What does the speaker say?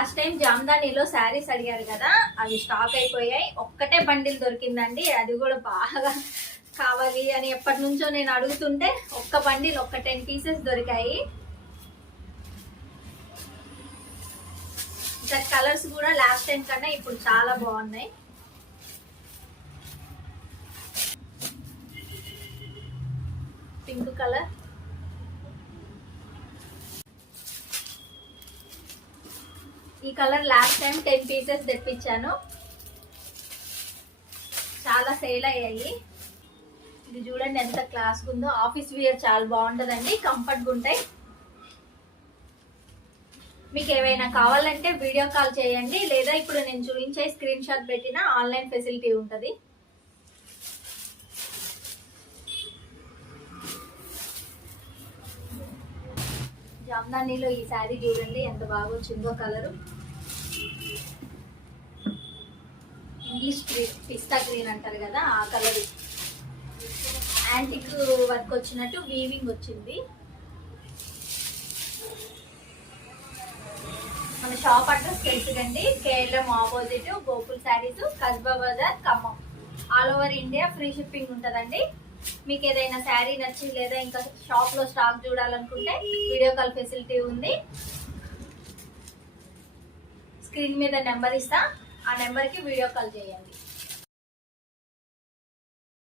Last time జామ్దానీలో saris అడిగారు కదా, అవి స్టాక్ అయిపోయాయి. ఒక్కటే బండిల్ దొరికిందండి, అది కూడా బాగా కావాలి అని ఎప్పటి నుంచో నేను అడుగుతుంటే ఒక్క బండిల్ ఒక్క 10 పీసెస్ దొరికాయి. ఇంకా కలర్స్ కూడా లాస్ట్ టైం కన్నా ఇప్పుడు చాలా బాగున్నాయి. పింక్ కలర్, ఈ కలర్ లాస్ట్ టైం 10 పీసెస్ తెప్పించాను, చాలా సేల్ అయ్యాయి. ఇది చూడండి ఎంత క్లాస్ ఉందో. ఆఫీస్ వేర్ చాలా బాగుంటుందండి, కంఫర్ట్గా ఉంటాయి. మీకు ఏవైనా కావాలంటే వీడియో కాల్ చేయండి, లేదా ఇప్పుడు నేను చూపించే స్క్రీన్ షాట్ పెట్టిన ఆన్లైన్ ఫెసిలిటీ ఉంటుంది. జామ్దానీలో ఈ శారీ చూడండి ఎంత బాగా వచ్చిందో. కలరు ఇంగ్లీష్ గ్రీన్, పిస్తా గ్రీన్ అంటారు కదా ఆ కలర్. యాంటిక్ వర్క్ వచ్చినట్టు వీవింగ్ వచ్చింది. మన షాప్ అడ్రస్ తెలుసుకండి, KLM opposite Gokul Sarees, Kasba Bazar, Khammam. All over India free shipping ఉంటుందండి. మీకు ఏదైనా శారీ నచ్చి లేదా ఇంకా షాప్ లో స్టాక్ చూడాలనుకుంటే వీడియో కాల్ ఫెసిలిటీ ఉంది. స్క్రీన్ మీద నెంబర్ ఇస్తా, ఆ నెంబర్కి వీడియో కాల్ చేయండి.